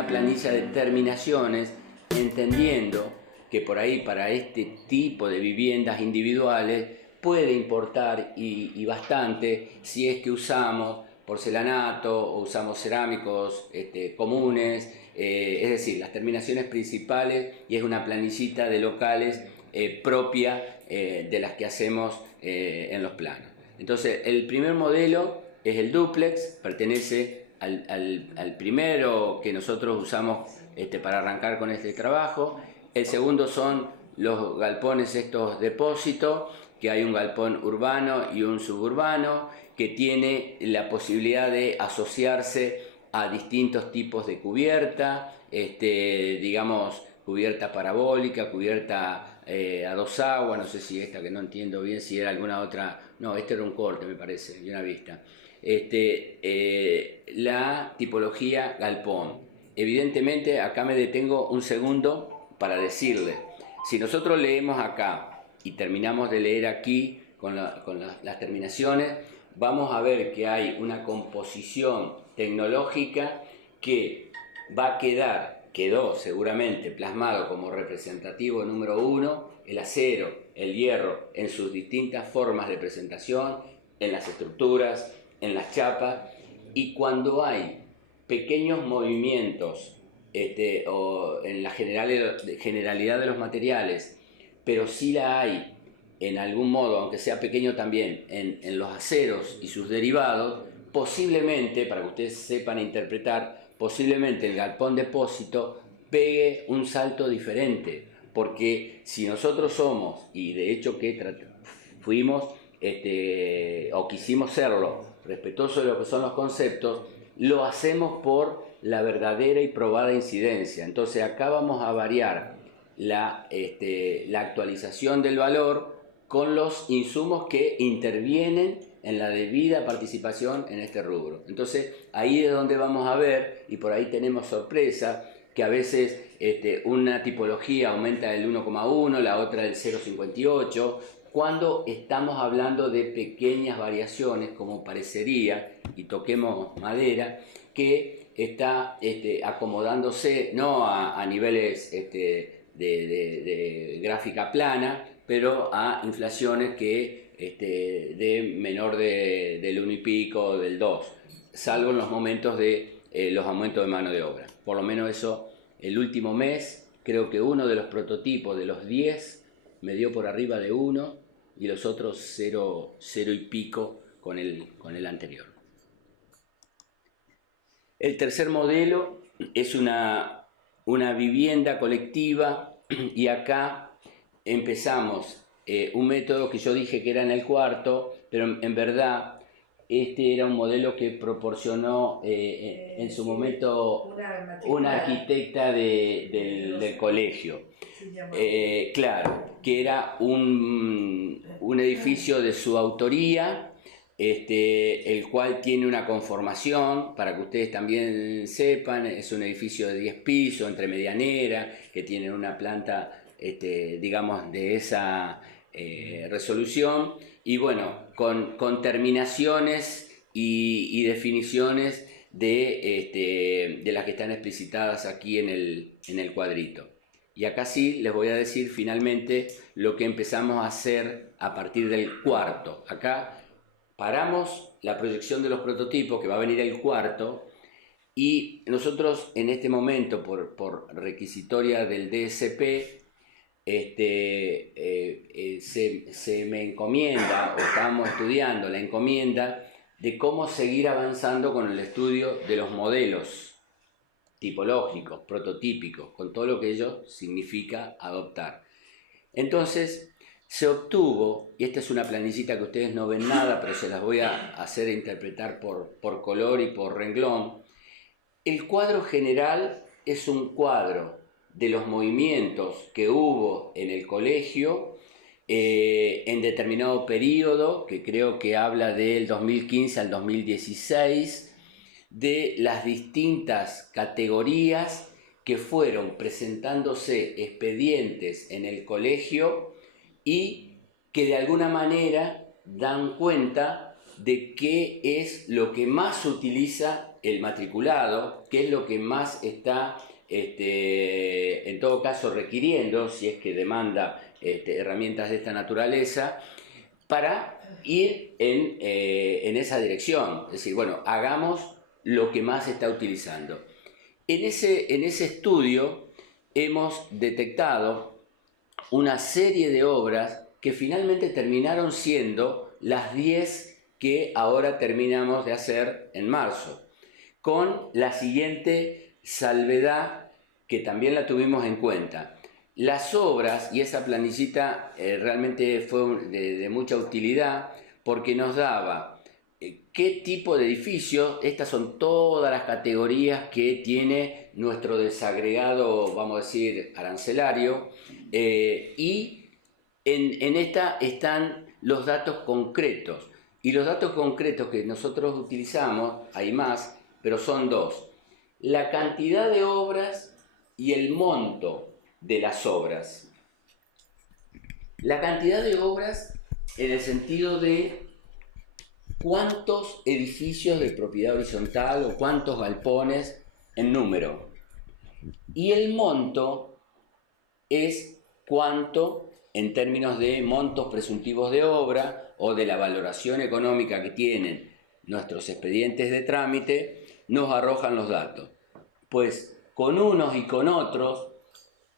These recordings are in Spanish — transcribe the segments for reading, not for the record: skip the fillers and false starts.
una planilla de terminaciones, entendiendo que por ahí para este tipo de viviendas individuales puede importar y bastante si es que usamos porcelanato o usamos cerámicos comunes, es decir, las terminaciones principales, y es una planillita de locales propia de las que hacemos en los planos. Entonces, el primer modelo es el dúplex, pertenece al primero que nosotros usamos para arrancar con este trabajo. El segundo son los galpones estos depósitos, que hay un galpón urbano y un suburbano, que tiene la posibilidad de asociarse a distintos tipos de cubierta, digamos, cubierta parabólica, cubierta a dos aguas, no sé si esta, que no entiendo bien si era alguna otra, no, este era un corte me parece, y una vista. La tipología galpón. Evidentemente acá me detengo un segundo para decirle, si nosotros leemos acá y terminamos de leer aquí con las terminaciones, vamos a ver que hay una composición tecnológica que va a quedó seguramente plasmado como representativo número 1, el acero, el hierro, en sus distintas formas de presentación, en las estructuras, en las chapas, y cuando hay pequeños movimientos o en la generalidad de los materiales, pero sí la hay en algún modo, aunque sea pequeño también, en los aceros y sus derivados, posiblemente, para que ustedes sepan interpretar, posiblemente el galpón depósito pegue un salto diferente, porque si nosotros somos, y de hecho que fuimos o quisimos serlo, respetuosos de lo que son los conceptos, lo hacemos por la verdadera y probada incidencia. Entonces acá vamos a variar la actualización del valor con los insumos que intervienen en la debida participación en este rubro. Entonces ahí es donde vamos a ver, y por ahí tenemos sorpresa, que a veces una tipología aumenta del 1,1, la otra del 0,58, cuando estamos hablando de pequeñas variaciones, como parecería, y toquemos madera, que está acomodándose no a niveles de gráfica plana, pero a inflaciones que de menor del 1 y pico, del 2, salvo en los momentos de los aumentos de mano de obra. Por lo menos eso, el último mes, creo que uno de los prototipos de los 10 me dio por arriba de 1 y los otros 0 y pico con el anterior. El tercer modelo es una vivienda colectiva, y acá empezamos un método que yo dije que era en el cuarto, pero en verdad este era un modelo que proporcionó en su momento una arquitecta del colegio. Claro, que era un edificio de su autoría, el cual tiene una conformación, para que ustedes también sepan, es un edificio de 10 pisos, entre medianera, que tiene una planta, digamos, de esa resolución, y bueno, con terminaciones y definiciones de las que están explicitadas aquí en el cuadrito. Y acá sí les voy a decir finalmente lo que empezamos a hacer a partir del cuarto. Acá paramos la proyección de los prototipos, que va a venir el cuarto, y nosotros en este momento, por requisitoria del DSP, se me encomienda, o estamos estudiando la encomienda de cómo seguir avanzando con el estudio de los modelos tipológicos, prototípicos, con todo lo que ello significa adoptar. Entonces se obtuvo, y esta es una planillita que ustedes no ven nada, pero se las voy a hacer interpretar por color y por renglón. El cuadro general es un cuadro de los movimientos que hubo en el colegio en determinado periodo, que creo que habla del 2015 al 2016, de las distintas categorías que fueron presentándose expedientes en el colegio y que de alguna manera dan cuenta de qué es lo que más se utiliza el matriculado, que es lo que más está, en todo caso, requiriendo, si es que demanda herramientas de esta naturaleza, para ir en esa dirección. Es decir, bueno, hagamos lo que más se está utilizando. En ese estudio hemos detectado una serie de obras que finalmente terminaron siendo las 10 que ahora terminamos de hacer en marzo, con la siguiente salvedad que también la tuvimos en cuenta. Las obras, y esa planillita realmente fue de mucha utilidad porque nos daba qué tipo de edificios. Estas son todas las categorías que tiene nuestro desagregado, vamos a decir, arancelario, y en esta están los datos concretos. Y los datos concretos que nosotros utilizamos, hay más, pero son dos: la cantidad de obras y el monto de las obras. La cantidad de obras en el sentido de cuántos edificios de propiedad horizontal o cuántos galpones en número. Y el monto es cuánto, en términos de montos presuntivos de obra o de la valoración económica que tienen nuestros expedientes de trámite, nos arrojan los datos. Pues con unos y con otros,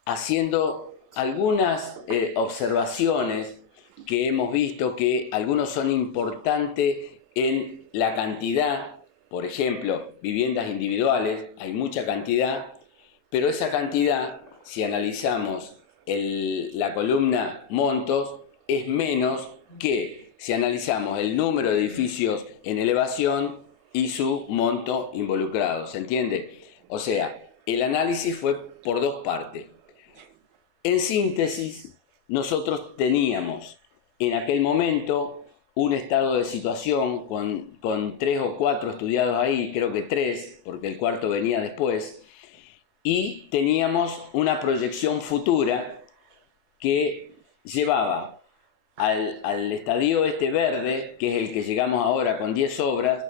haciendo algunas observaciones que hemos visto, que algunos son importantes en la cantidad. Por ejemplo, viviendas individuales, hay mucha cantidad, pero esa cantidad, si analizamos la columna montos, es menos que si analizamos el número de edificios en elevación y su monto involucrado. ¿Se entiende? O sea, el análisis fue por dos partes. En síntesis, nosotros teníamos en aquel momento un estado de situación con 3 o 4 estudiados ahí, creo que 3, porque el cuarto venía después, y teníamos una proyección futura que llevaba al estadio verde, que es el que llegamos ahora con 10 obras,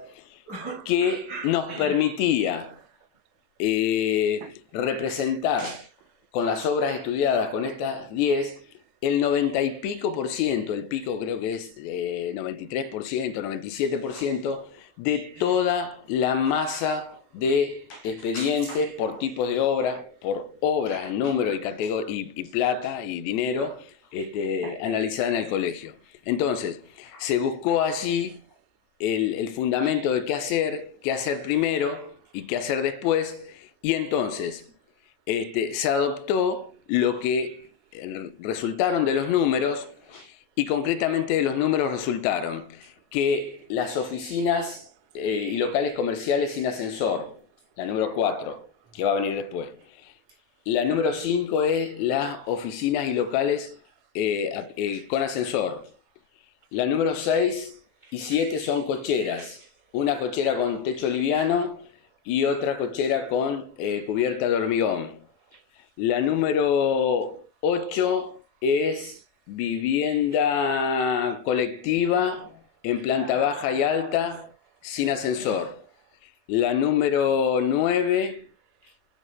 que nos permitía representar con las obras estudiadas, con estas 10, el 90 y pico por ciento, el pico creo que es 93%, 97% de toda la masa de expedientes por tipos de obras, por obras en número y plata y dinero analizada en el colegio. Entonces, se buscó allí el fundamento de qué hacer primero y qué hacer después, y entonces se adoptó lo que resultaron de los números, y concretamente de los números resultaron que las oficinas y locales comerciales sin ascensor, la número 4, que va a venir después. La número 5 es las oficinas y locales con ascensor. La número 6 y 7 son cocheras, una cochera con techo liviano y otra cochera con cubierta de hormigón. La número 8 es vivienda colectiva en planta baja y alta sin ascensor. La número 9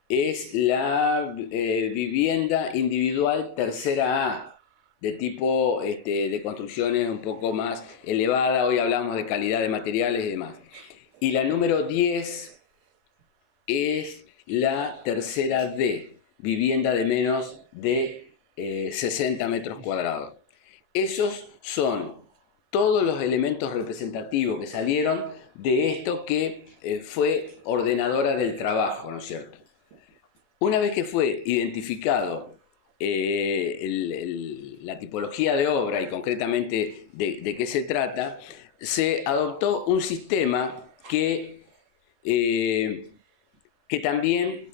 es la vivienda individual tercera A, de tipo de construcciones un poco más elevada. Hoy hablamos de calidad de materiales y demás. Y la número 10 es la tercera D, vivienda de menos de 60 metros cuadrados. Esos son todos los elementos representativos que salieron de esto que fue ordenadora del trabajo, ¿no es cierto? Una vez que fue identificado la tipología de obra y concretamente de qué se trata, se adoptó un sistema que también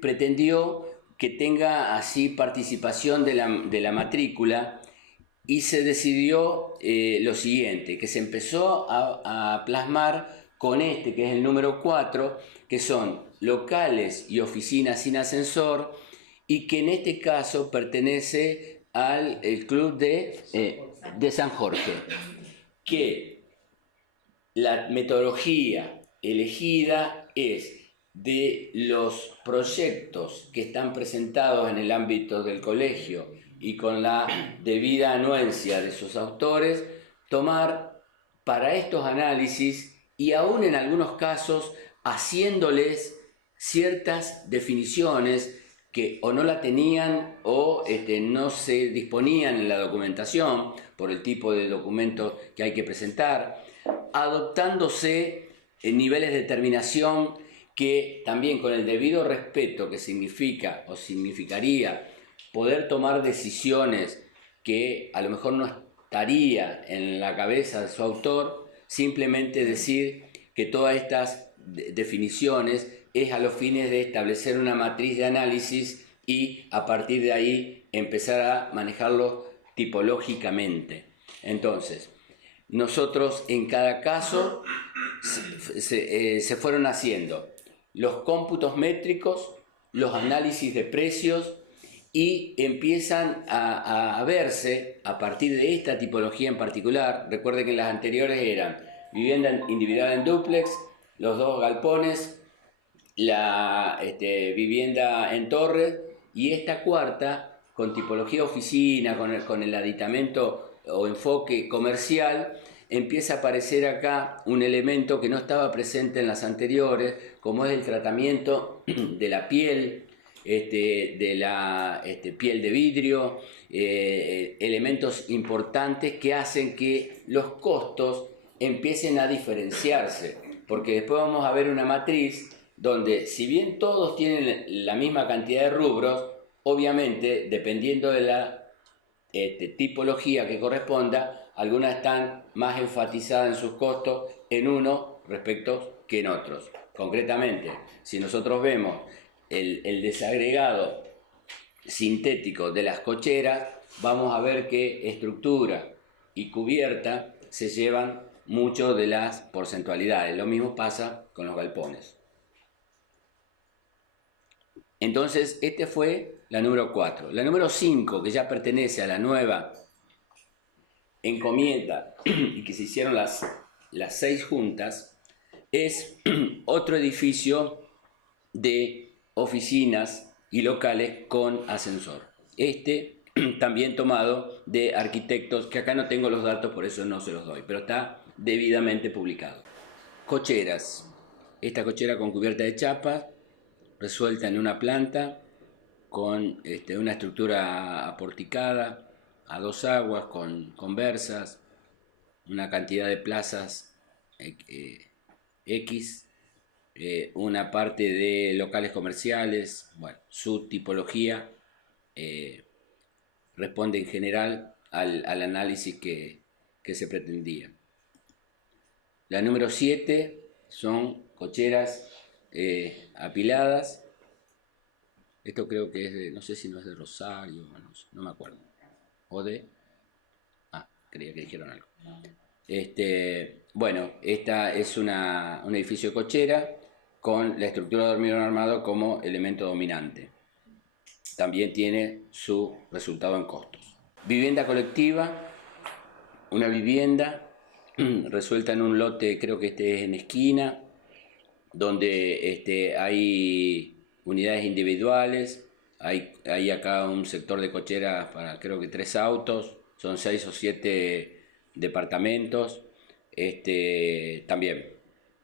pretendió que tenga así participación de la matrícula, y se decidió lo siguiente, que se empezó a plasmar con que es el número 4, que son locales y oficinas sin ascensor, y que en este caso pertenece al club de San Jorge, que la metodología elegida es de los proyectos que están presentados en el ámbito del colegio y con la debida anuencia de sus autores, tomar para estos análisis y aún en algunos casos haciéndoles ciertas definiciones que o no la tenían o no se disponían en la documentación por el tipo de documento que hay que presentar, adoptándose en niveles de determinación que también con el debido respeto que significa o significaría poder tomar decisiones que a lo mejor no estaría en la cabeza de su autor, simplemente decir que todas estas definiciones es a los fines de establecer una matriz de análisis y a partir de ahí empezar a manejarlo tipológicamente. Entonces, nosotros en cada caso se fueron haciendo los cómputos métricos, los análisis de precios y empiezan a verse a partir de esta tipología en particular. Recuerden que las anteriores eran vivienda individual en dúplex, los dos galpones, la vivienda en torre y esta cuarta con tipología oficina, con el aditamento o enfoque comercial, empieza a aparecer acá un elemento que no estaba presente en las anteriores, como es el tratamiento de la piel, de la piel de vidrio, elementos importantes que hacen que los costos empiecen a diferenciarse, porque después vamos a ver una matriz donde si bien todos tienen la misma cantidad de rubros, obviamente dependiendo de la tipología que corresponda, algunas están más enfatizadas en sus costos en uno respecto que en otros. Concretamente, si nosotros vemos el desagregado sintético de las cocheras, vamos a ver que estructura y cubierta se llevan mucho de las porcentualidades. Lo mismo pasa con los galpones. Entonces, fue la número 4. La número 5, que ya pertenece a la nueva encomienda y que se hicieron las 6 juntas, es otro edificio de oficinas y locales con ascensor. También tomado de arquitectos, que acá no tengo los datos, por eso no se los doy, pero está debidamente publicado. Cocheras. Esta cochera con cubierta de chapa, resuelta en una planta, con una estructura aporticada, a 2 aguas, con versas, una cantidad de plazas X, una parte de locales comerciales. Bueno, su tipología responde en general al análisis que se pretendía. La número 7 son cocheras apiladas. Esto creo que es de, no sé si no es de Rosario, no me acuerdo. O de... creía que dijeron algo. Bueno, esta es un edificio de cochera con la estructura de hormigón armado como elemento dominante. También tiene su resultado en costos. Vivienda colectiva, una vivienda resuelta en un lote, creo que es en esquina, donde hay unidades individuales, hay acá un sector de cocheras para creo que 3 autos, son 6 o 7 departamentos. También,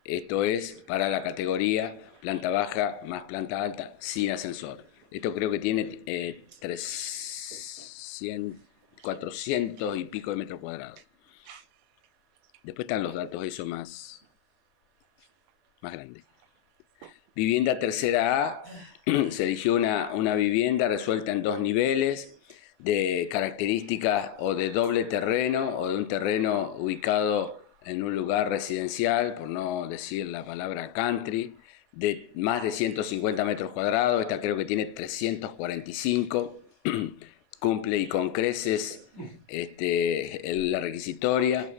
esto es para la categoría planta baja más planta alta sin ascensor. Esto creo que tiene 400 y pico de metros cuadrados. Después están los datos eso más grandes. Vivienda tercera A, se eligió una vivienda resuelta en 2 niveles, de características o de doble terreno o de un terreno ubicado en un lugar residencial, por no decir la palabra country, de más de 150 metros cuadrados. Esta creo que tiene 345, cumple y con creces la requisitoria.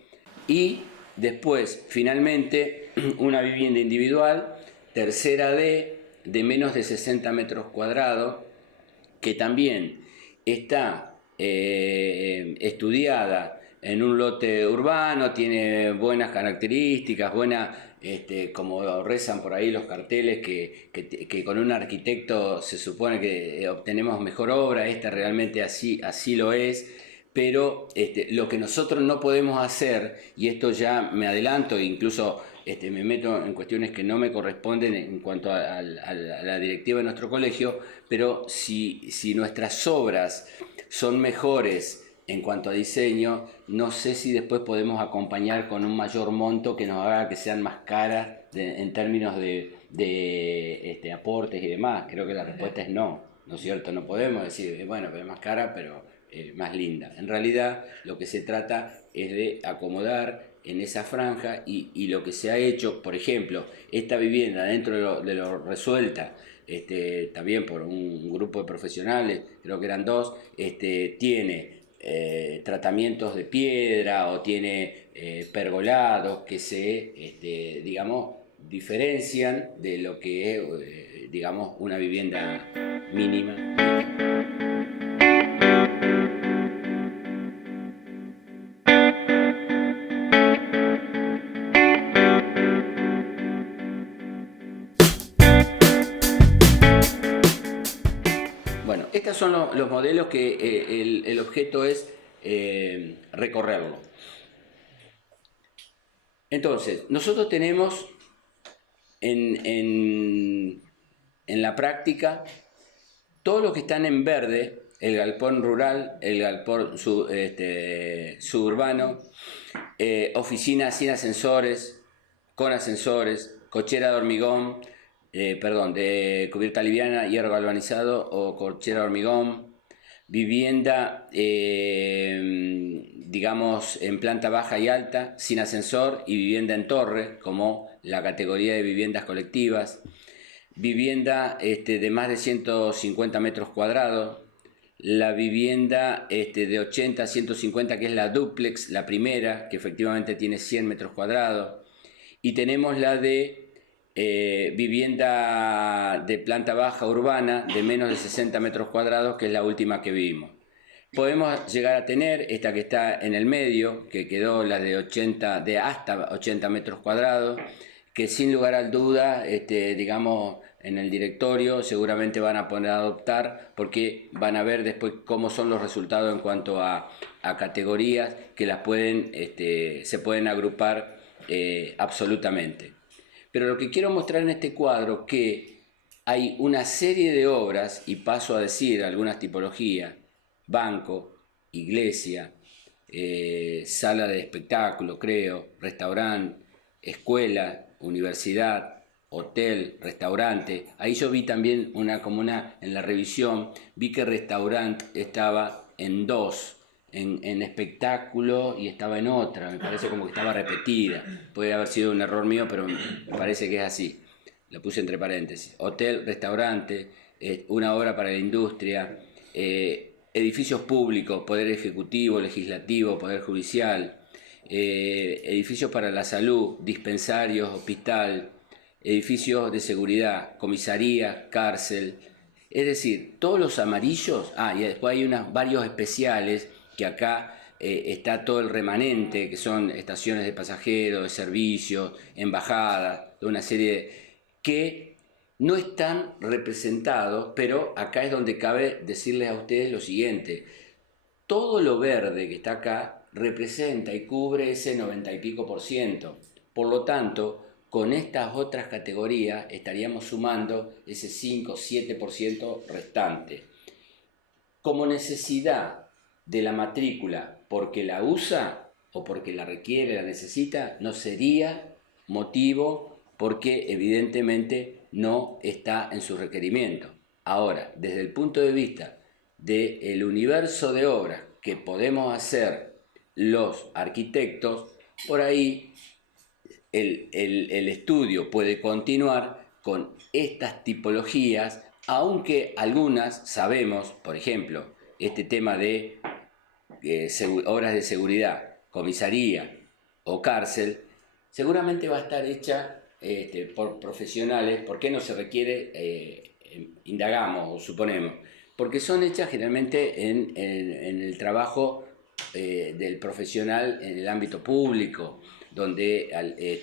Y después, finalmente, una vivienda individual, tercera D, de menos de 60 metros cuadrados, que también está estudiada en un lote urbano, tiene buenas características, buena como rezan por ahí los carteles, que con un arquitecto se supone que obtenemos mejor obra. Esta realmente así lo es, pero lo que nosotros no podemos hacer, y esto ya me adelanto, incluso me meto en cuestiones que no me corresponden en cuanto a la directiva de nuestro colegio, pero si nuestras obras son mejores en cuanto a diseño, no sé si después podemos acompañar con un mayor monto que nos haga que sean más caras en términos de aportes y demás. Creo que la respuesta es no, ¿no es cierto? No podemos decir, bueno, pero es más cara, pero más linda. En realidad, lo que se trata es de acomodar en esa franja, y lo que se ha hecho, por ejemplo, esta vivienda dentro de lo resuelta, también por un grupo de profesionales, creo que eran dos, tiene tratamientos de piedra o tiene pergolados que digamos, diferencian de lo que es, digamos, una vivienda mínima. Bueno, estos son los modelos que el objeto es recorrerlo. Entonces, nosotros tenemos en la práctica todos los que están en verde: el galpón rural, el galpón suburbano, oficinas sin ascensores, con ascensores, cochera de hormigón, de cubierta liviana, hierro galvanizado o cochera de hormigón, vivienda, digamos, en planta baja y alta, sin ascensor, y vivienda en torre, como la categoría de viviendas colectivas, vivienda de más de 150 metros cuadrados, la vivienda de 80 a 150, que es la dúplex, la primera, que efectivamente tiene 100 metros cuadrados, y tenemos la de vivienda de planta baja urbana de menos de 60 metros cuadrados, que es la última que vimos. Podemos llegar a tener esta que está en el medio, que quedó la de hasta 80 metros cuadrados, que sin lugar a duda, digamos, en el directorio seguramente van a poner a adoptar, porque van a ver después cómo son los resultados en cuanto a categorías que se pueden agrupar absolutamente. Pero lo que quiero mostrar en este cuadro, que hay una serie de obras, y paso a decir algunas tipologías: banco, iglesia, sala de espectáculo, creo, restaurante, escuela, universidad, hotel, restaurante. Ahí yo vi también en la revisión, vi que restaurante estaba en dos, en espectáculo, y estaba en otra, me parece como que estaba repetida. Puede haber sido un error mío, pero me parece que es así. Lo puse entre paréntesis. Hotel, restaurante, una obra para la industria, edificios públicos, poder ejecutivo, legislativo, poder judicial, edificios para la salud, dispensarios, hospital, edificios de seguridad, comisaría, cárcel. Es decir, todos los amarillos. Y después hay varios especiales, que acá está todo el remanente, que son estaciones de pasajeros, de servicios, embajadas, de una serie que no están representados, pero acá es donde cabe decirles a ustedes lo siguiente: todo lo verde que está acá representa y cubre ese 90 y pico %. Por lo tanto, con estas otras categorías estaríamos sumando ese 5-7% restante. Como necesidad de la matrícula, porque la usa o porque la requiere, la necesita, no sería motivo, porque evidentemente no está en su requerimiento. Ahora, desde el punto de vista del universo de obras que podemos hacer los arquitectos, por ahí el estudio puede continuar con estas tipologías, aunque algunas sabemos, por ejemplo, este tema de obras de seguridad, comisaría o cárcel, seguramente va a estar hecha por profesionales. ¿Por qué no se requiere? Indagamos o suponemos, porque son hechas generalmente en el trabajo del profesional en el ámbito público, donde,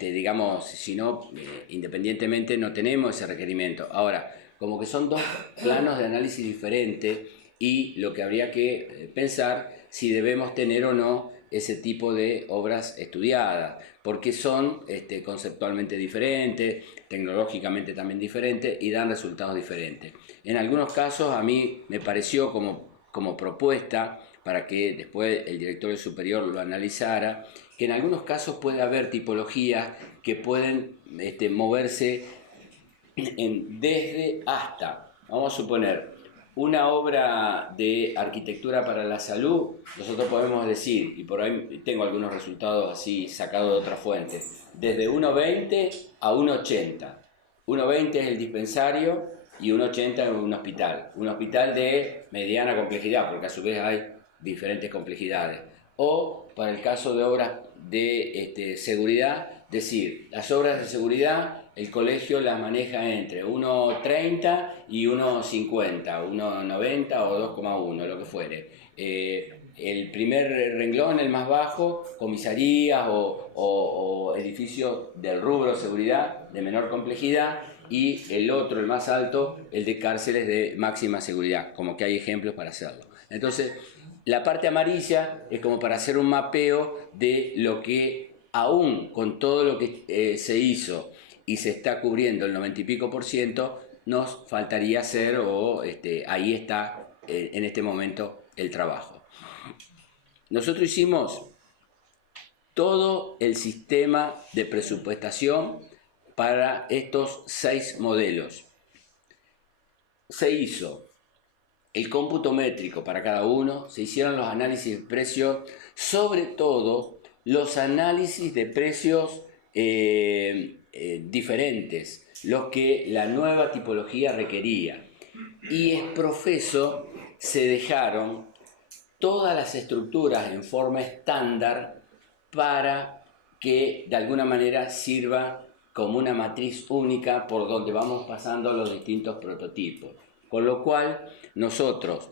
digamos, si no, independientemente no tenemos ese requerimiento. Ahora, como que son dos planos de análisis diferentes y lo que habría que pensar si debemos tener o no ese tipo de obras estudiadas, porque son conceptualmente diferentes, tecnológicamente también diferentes y dan resultados diferentes. En algunos casos a mí me pareció como propuesta, para que después el director superior lo analizara, que en algunos casos puede haber tipologías que pueden moverse desde hasta. Vamos a suponer, una obra de arquitectura para la salud, nosotros podemos decir, y por ahí tengo algunos resultados así sacados de otras fuentes, desde 1,20 a 1,80. 1,20 es el dispensario y 1,80 es un hospital. Un hospital de mediana complejidad, porque a su vez hay diferentes complejidades. O para el caso de obras de seguridad, decir, las obras de seguridad el colegio las maneja entre 1,30 y 1,50, 1,90 o 2,1, lo que fuere. El primer renglón, el más bajo, comisarías o edificios del rubro seguridad de menor complejidad, y el otro, el más alto, el de cárceles de máxima seguridad, como que hay ejemplos para hacerlo. Entonces, la parte amarilla es como para hacer un mapeo de lo que, aún con todo lo que se hizo y se está cubriendo el 90 y pico %, nos faltaría hacer, o ahí está en este momento el trabajo. Nosotros hicimos todo el sistema de presupuestación para estos 6 modelos. Se hizo el cómputo métrico para cada uno, se hicieron los análisis de precios, sobre todo los análisis de precios diferentes, los que la nueva tipología requería. Y es profeso se dejaron todas las estructuras en forma estándar para que de alguna manera sirva como una matriz única por donde vamos pasando los distintos prototipos. Con lo cual nosotros,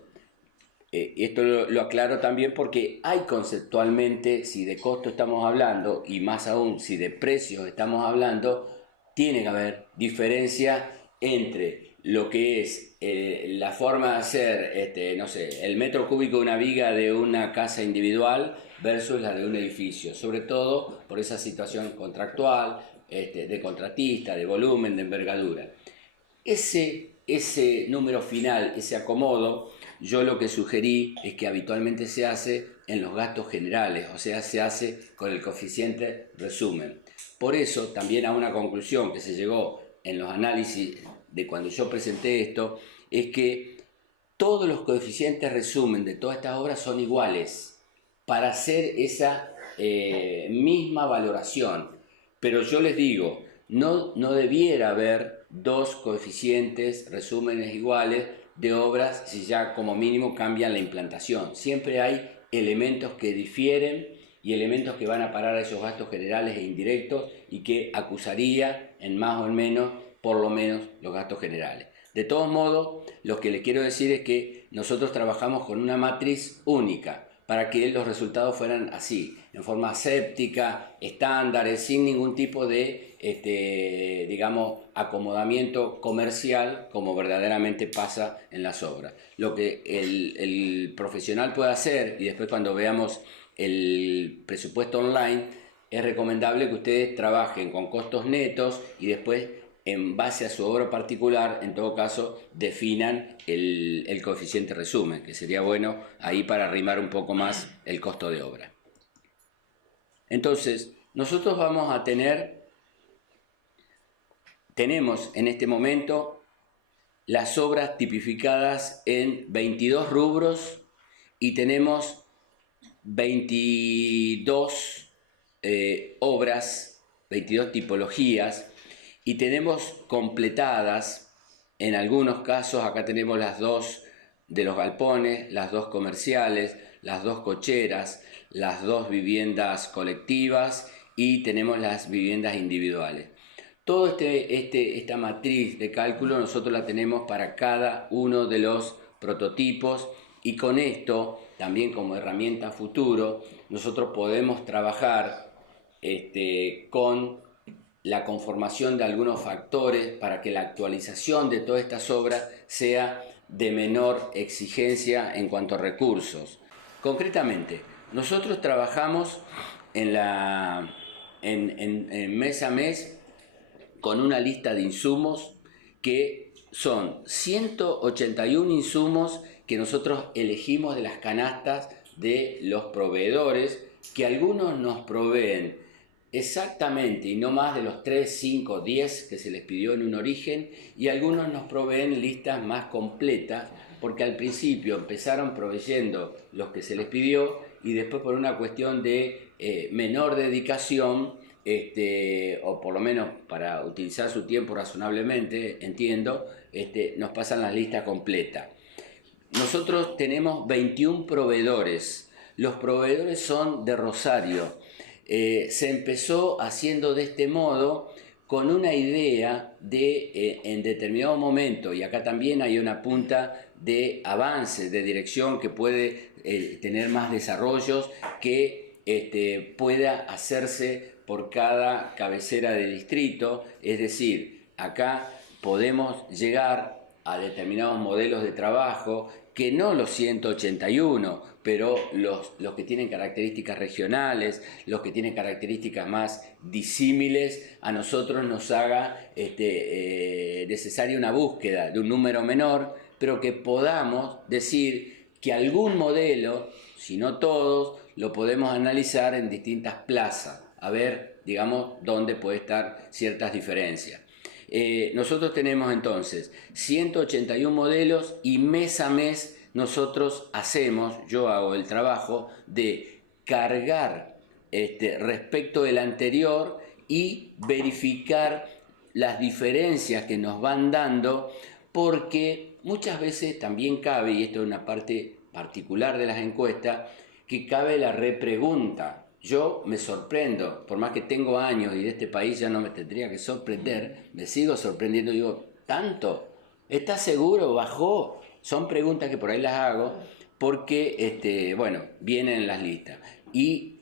esto lo aclaro también porque hay conceptualmente, si de costo estamos hablando y más aún si de precios estamos hablando, tiene que haber diferencia entre lo que es la forma de hacer, no sé, el metro cúbico de una viga de una casa individual versus la de un edificio, sobre todo por esa situación contractual, de contratista, de volumen, de envergadura. Ese número final, ese acomodo, yo lo que sugerí es que habitualmente se hace en los gastos generales, o sea, se hace con el coeficiente resumen. Por eso, también a una conclusión que se llegó en los análisis de cuando yo presenté esto, es que todos los coeficientes resumen de todas estas obras son iguales para hacer esa misma valoración. Pero yo les digo, no debiera haber 2 coeficientes resúmenes iguales de obras si ya como mínimo cambian la implantación. Siempre hay elementos que difieren y elementos que van a parar a esos gastos generales e indirectos y que acusaría en más o en menos, por lo menos, los gastos generales. De todos modos, lo que les quiero decir es que nosotros trabajamos con una matriz única para que los resultados fueran así, en forma aséptica, estándares, sin ningún tipo de digamos, acomodamiento comercial como verdaderamente pasa en las obras. Lo que el profesional puede hacer, y después cuando veamos el presupuesto online, es recomendable que ustedes trabajen con costos netos y después, en base a su obra particular, en todo caso, definan el coeficiente resumen, que sería bueno ahí para arrimar un poco más el costo de obra. Entonces, nosotros vamos a tenemos en este momento las obras tipificadas en 22 rubros y tenemos 22 obras, 22 tipologías, y tenemos completadas, en algunos casos, acá tenemos las 2 de los galpones, las 2 comerciales, las 2 cocheras, las 2 viviendas colectivas y tenemos las viviendas individuales. Toda esta matriz de cálculo nosotros la tenemos para cada uno de los prototipos y con esto también como herramienta futuro, nosotros podemos trabajar con la conformación de algunos factores para que la actualización de todas estas obras sea de menor exigencia en cuanto a recursos. Concretamente, nosotros trabajamos en mes a mes con una lista de insumos que son 181 insumos que nosotros elegimos de las canastas de los proveedores, que algunos nos proveen exactamente y no más de los 3, 5, 10 que se les pidió en un origen, y algunos nos proveen listas más completas, porque al principio empezaron proveyendo los que se les pidió y después por una cuestión de menor dedicación, o por lo menos para utilizar su tiempo razonablemente, entiendo, nos pasan las listas completas. Nosotros tenemos 21 proveedores. Los proveedores son de Rosario. Se empezó haciendo de este modo con una idea de, en determinado momento, y acá también hay una punta de avance, de dirección que puede tener más desarrollos, que pueda hacerse por cada cabecera de distrito. Es decir, acá podemos llegar a determinados modelos de trabajo, que no los 181, pero los que tienen características regionales, los que tienen características más disímiles, a nosotros nos haga necesaria una búsqueda de un número menor, pero que podamos decir que algún modelo, si no todos, lo podemos analizar en distintas plazas, a ver, digamos, dónde puede estar ciertas diferencias. Nosotros tenemos entonces 181 modelos y mes a mes nosotros yo hago el trabajo de cargar respecto del anterior y verificar las diferencias que nos van dando, porque muchas veces también cabe, y esto es una parte particular de las encuestas, que cabe la repregunta. Yo me sorprendo, por más que tengo años y de este país ya no me tendría que sorprender, me sigo sorprendiendo, digo, ¿tanto? ¿Estás seguro? ¿Bajó? Son preguntas que por ahí las hago porque, bueno, vienen en las listas. Y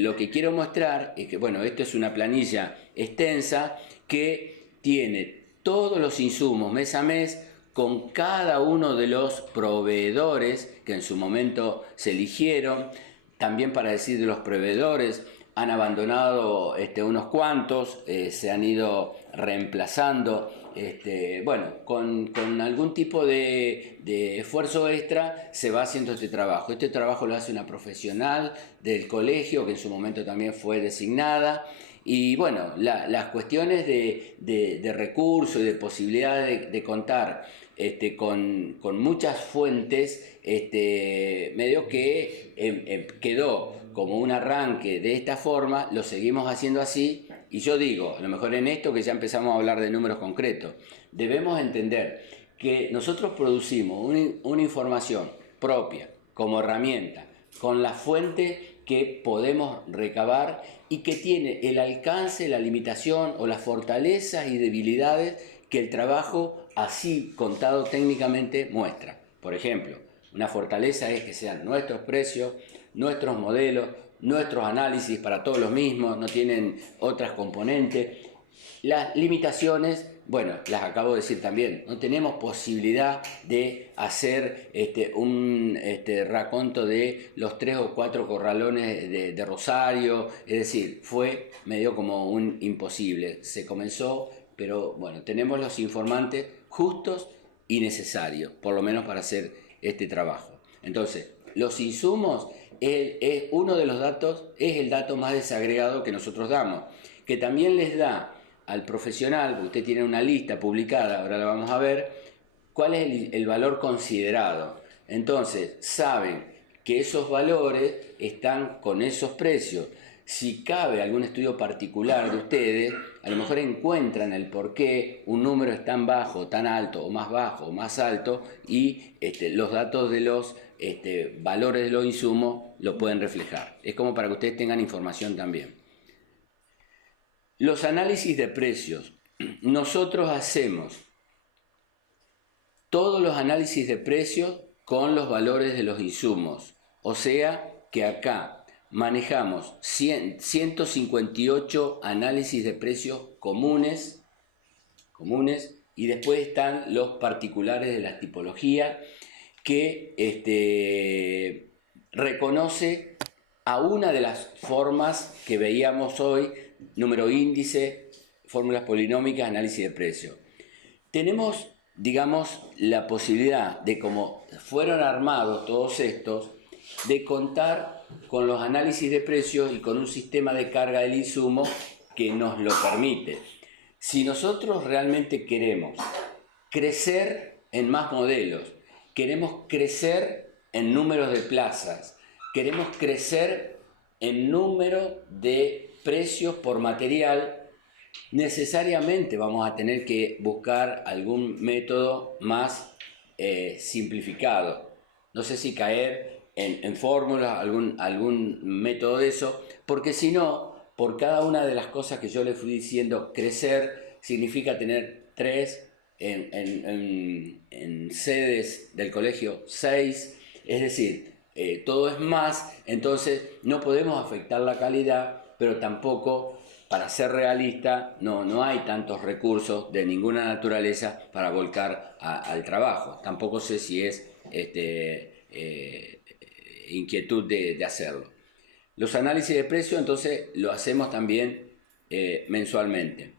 lo que quiero mostrar es que, bueno, esto es una planilla extensa que tiene todos los insumos mes a mes con cada uno de los proveedores que en su momento se eligieron. También para decir de los proveedores, han abandonado unos cuantos, se han ido reemplazando, bueno, con algún tipo de esfuerzo extra se va haciendo este trabajo. Este trabajo lo hace una profesional del colegio que en su momento también fue designada. Y bueno, las cuestiones de recursos y de posibilidad de contar con muchas fuentes, medio que quedó como un arranque de esta forma, lo seguimos haciendo así. Y yo digo, a lo mejor en esto que ya empezamos a hablar de números concretos, debemos entender que nosotros producimos una información propia como herramienta, con la fuente que podemos recabar y que tiene el alcance, la limitación o las fortalezas y debilidades que el trabajo así contado técnicamente muestra. Por ejemplo, una fortaleza es que sean nuestros precios, nuestros modelos, nuestros análisis para todos los mismos, no tienen otras componentes. Las limitaciones, bueno, las acabo de decir también, no tenemos posibilidad de hacer un raconto de los 3 o 4 corralones de Rosario, es decir, fue medio como un imposible. Se comenzó, pero bueno, tenemos los informantes justos y necesarios, por lo menos para hacer este trabajo. Entonces, los insumos, uno de los datos es el dato más desagregado que nosotros damos, que también les da al profesional, usted tiene una lista publicada, ahora la vamos a ver, cuál es el valor considerado. Entonces, saben que esos valores están con esos precios. Si cabe algún estudio particular de ustedes, a lo mejor encuentran el por qué un número es tan bajo, tan alto, o más bajo, o más alto, y los datos de los valores de los insumos lo pueden reflejar. Es como para que ustedes tengan información también. Los análisis de precios. Nosotros hacemos todos los análisis de precios con los valores de los insumos. O sea que acá manejamos 158 análisis de precios comunes, y después están los particulares de la tipología que reconoce a una de las formas que veíamos hoy: número índice, fórmulas polinómicas, análisis de precios. Tenemos, digamos, la posibilidad de, como fueron armados todos estos, de contar con los análisis de precios y con un sistema de carga del insumo que nos lo permite. Si nosotros realmente queremos crecer en más modelos, queremos crecer en números de plazas, queremos crecer en número de precios por material, necesariamente vamos a tener que buscar algún método más simplificado. No sé si caer en fórmulas, algún método de eso, porque si no, por cada una de las cosas que yo le fui diciendo, crecer significa tener 3, en sedes del colegio 6, es decir, todo es más, entonces no podemos afectar la calidad, pero tampoco, para ser realista, no hay tantos recursos de ninguna naturaleza para volcar al trabajo. Tampoco sé si es inquietud de hacerlo. Los análisis de precio, entonces, lo hacemos también mensualmente.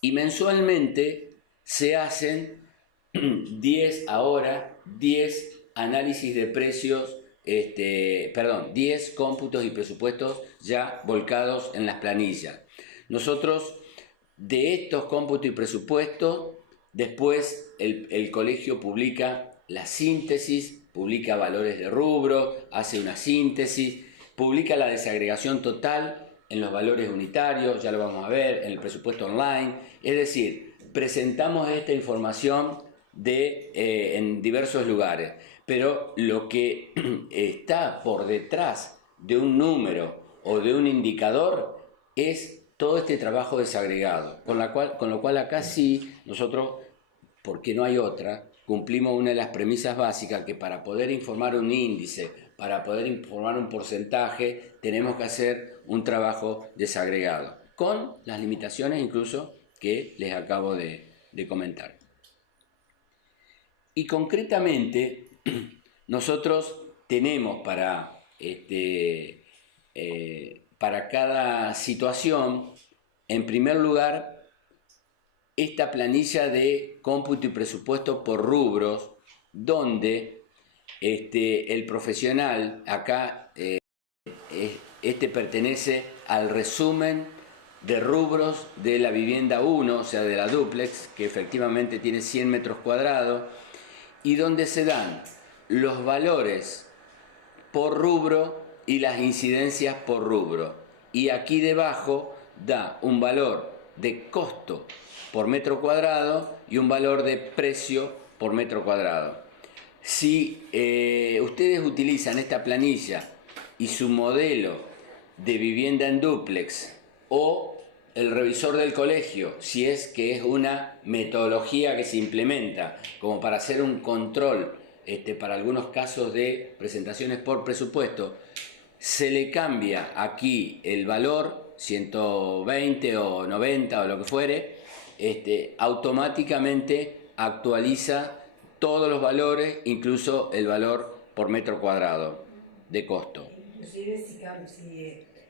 Y mensualmente se hacen 10 análisis de precios, 10 cómputos y presupuestos ya volcados en las planillas. Nosotros, de estos cómputos y presupuestos, después el colegio publica la síntesis, publica valores de rubro, hace una síntesis, publica la desagregación total en los valores unitarios, ya lo vamos a ver, en el presupuesto online. Es decir, presentamos esta información en diversos lugares, pero lo que está por detrás de un número o de un indicador es todo este trabajo desagregado, con lo cual acá sí nosotros, porque no hay otra, cumplimos una de las premisas básicas, que para poder informar un índice, para poder informar un porcentaje, tenemos que hacer un trabajo desagregado, con las limitaciones incluso que les acabo de comentar. Y concretamente, nosotros tenemos para cada situación, en primer lugar, esta planilla de cómputo y presupuesto por rubros, donde el profesional, acá pertenece al resumen de rubros de la vivienda 1, o sea, de la dúplex, que efectivamente tiene 100 metros cuadrados, y donde se dan los valores por rubro y las incidencias por rubro. Y aquí debajo da un valor de costo por metro cuadrado y un valor de precio por metro cuadrado. Si ustedes utilizan esta planilla y su modelo de vivienda en dúplex, o el revisor del colegio, si es que es una metodología que se implementa como para hacer un control para algunos casos de presentaciones por presupuesto, se le cambia aquí el valor 120 o 90 o lo que fuere, automáticamente actualiza todos los valores, incluso el valor por metro cuadrado de costo. Inclusive si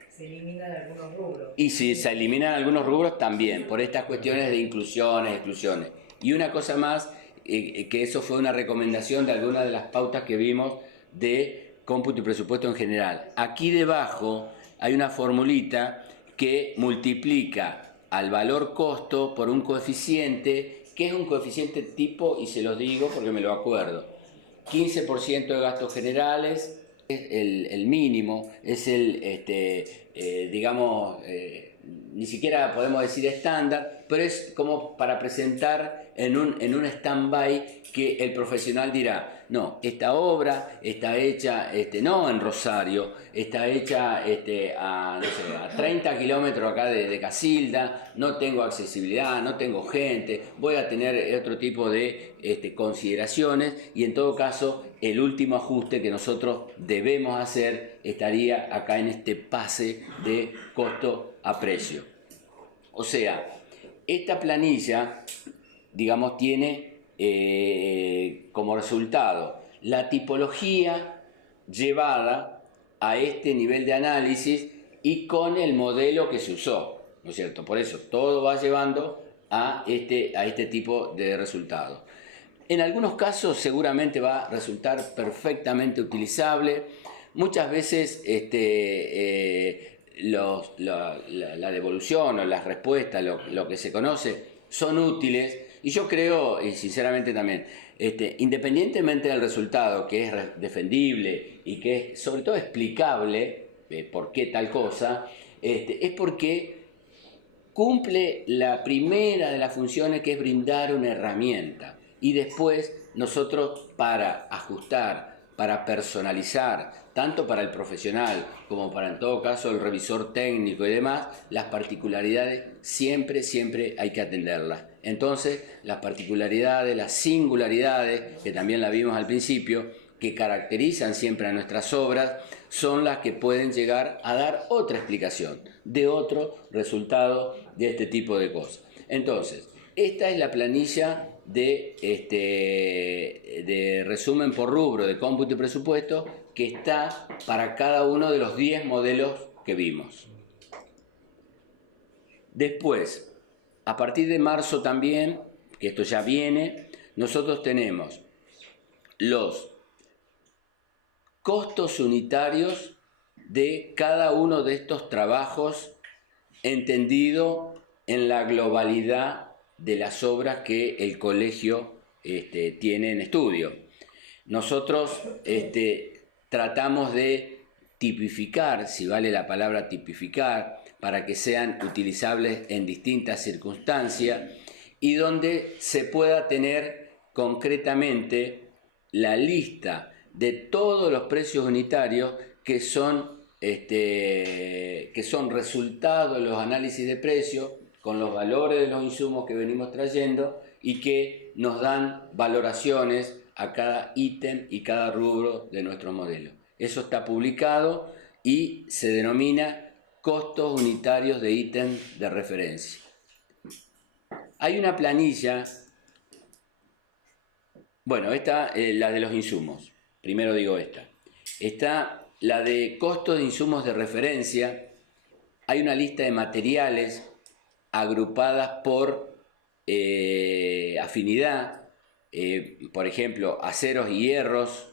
se eliminan algunos rubros. Y si se eliminan algunos rubros también, por estas cuestiones de inclusiones, exclusiones. Y una cosa más, que eso fue una recomendación de algunas de las pautas que vimos de cómputo y presupuesto en general. Aquí debajo hay una formulita que multiplica al valor costo por un coeficiente, que es un coeficiente tipo, y se los digo porque me lo acuerdo. 15% de gastos generales, es el mínimo, es digamos, ni siquiera podemos decir estándar, pero es como para presentar en un stand-by que el profesional dirá, no, esta obra está hecha no en Rosario, está hecha a 30 kilómetros acá de Casilda, no tengo accesibilidad, no tengo gente, voy a tener otro tipo de consideraciones, y en todo caso el último ajuste que nosotros debemos hacer estaría acá en este pase de costo a precio. O sea, esta planilla, digamos, tiene como resultado la tipología llevada a este nivel de análisis y con el modelo que se usó, ¿no es cierto? Por eso todo va llevando a este tipo de resultados. En algunos casos seguramente va a resultar perfectamente utilizable. Muchas veces la devolución o las respuestas, lo que se conoce, son útiles, y yo creo, y sinceramente también, independientemente del resultado, que es defendible y que es sobre todo explicable por qué tal cosa, es porque cumple la primera de las funciones, que es brindar una herramienta, y después nosotros, para ajustar, para personalizar, tanto para el profesional como para, en todo caso, el revisor técnico y demás, las particularidades siempre hay que atenderlas. Entonces, las particularidades, las singularidades, que también la vimos al principio, que caracterizan siempre a nuestras obras, son las que pueden llegar a dar otra explicación de otro resultado de este tipo de cosas. Entonces, esta es la planilla de resumen por rubro de cómputo y presupuesto, que está para cada uno de los 10 modelos que vimos. Después, a partir de marzo también, que esto ya viene, nosotros tenemos los costos unitarios de cada uno de estos trabajos, entendido en la globalidad de las obras que el colegio tiene en estudio. Nosotros tratamos de tipificar, si vale la palabra tipificar, para que sean utilizables en distintas circunstancias, y donde se pueda tener concretamente la lista de todos los precios unitarios que son resultado de los análisis de precios, con los valores de los insumos que venimos trayendo, y que nos dan valoraciones a cada ítem y cada rubro de nuestro modelo. Eso está publicado y se denomina costos unitarios de ítem de referencia. Hay una planilla, bueno, esta la de los insumos, primero digo esta. Está la de costos de insumos de referencia. Hay una lista de materiales agrupadas por afinidad, por ejemplo, aceros y hierros,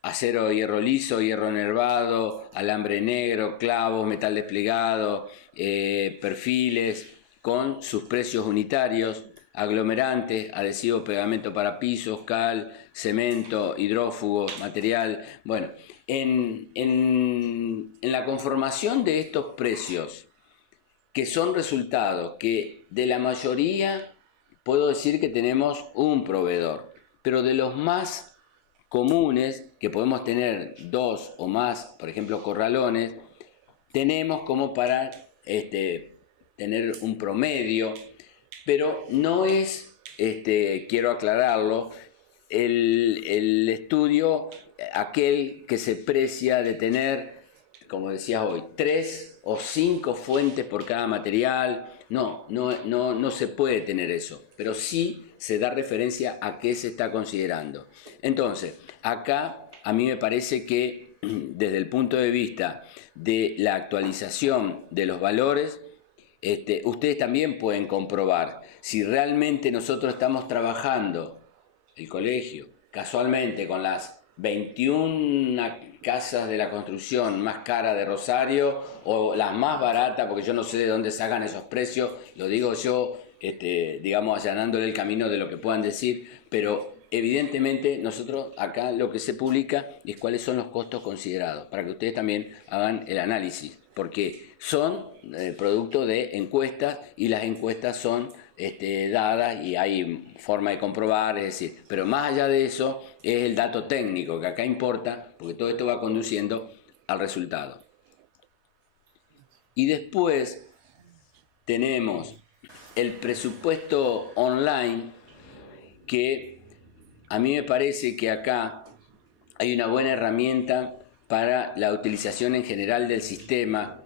acero, hierro liso, hierro enervado, alambre negro, clavos, metal desplegado, perfiles con sus precios unitarios, aglomerantes, adhesivo, pegamento para pisos, cal, cemento, hidrófugo, material. Bueno, en la conformación de estos precios, que son resultados que de la mayoría puedo decir que tenemos un proveedor, pero de los más comunes, que podemos tener 2 o más, por ejemplo corralones, tenemos como para tener un promedio, pero no es, quiero aclararlo, el estudio aquel que se precia de tener, como decías hoy, 3 o 5 fuentes por cada material. No se puede tener eso, pero sí se da referencia a qué se está considerando. Entonces, acá a mí me parece que desde el punto de vista de la actualización de los valores, ustedes también pueden comprobar si realmente nosotros estamos trabajando, el colegio, casualmente con las 21 casas de la construcción más caras de Rosario, o las más baratas, porque yo no sé de dónde sacan esos precios, lo digo yo, digamos, allanándole el camino de lo que puedan decir, pero evidentemente nosotros acá lo que se publica es cuáles son los costos considerados, para que ustedes también hagan el análisis, porque son producto de encuestas y las encuestas son dadas y hay forma de comprobar, es decir, pero más allá de eso es el dato técnico que acá importa, porque todo esto va conduciendo al resultado. Y después tenemos el presupuesto online, que a mí me parece que acá hay una buena herramienta para la utilización en general del sistema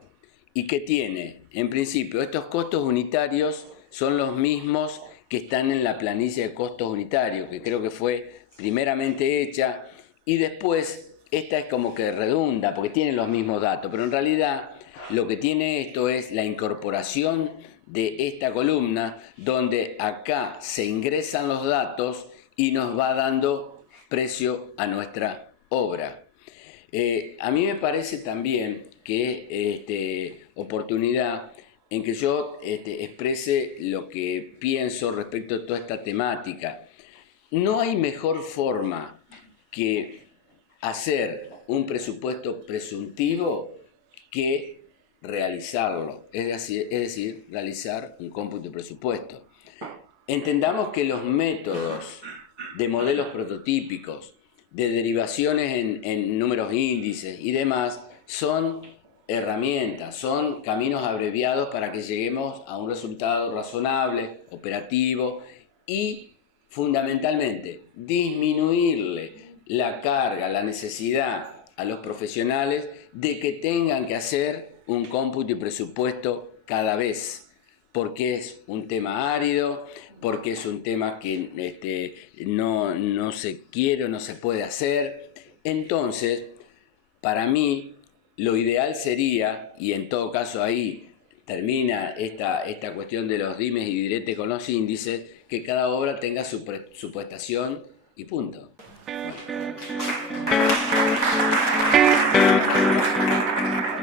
y que tiene, en principio, estos costos unitarios son los mismos que están en la planilla de costos unitarios, que creo que fue primeramente hecha, y después esta es como que redunda porque tiene los mismos datos, pero en realidad lo que tiene esto es la incorporación de esta columna, donde acá se ingresan los datos y nos va dando precio a nuestra obra. A mí me parece también que oportunidad en que yo exprese lo que pienso respecto a toda esta temática. No hay mejor forma que hacer un presupuesto presuntivo que realizarlo, es decir, realizar un cómputo de presupuesto. Entendamos que los métodos de modelos prototípicos, de derivaciones en números índices y demás, son herramientas, son caminos abreviados para que lleguemos a un resultado razonable, operativo y fundamentalmente disminuirle la carga, la necesidad a los profesionales de que tengan que hacer un cómputo y presupuesto cada vez, porque es un tema árido, porque es un tema que no se quiere o no se puede hacer. Entonces, para mí, lo ideal sería, y en todo caso ahí termina esta cuestión de los dimes y diretes con los índices, que cada obra tenga su prestación y punto. Bueno.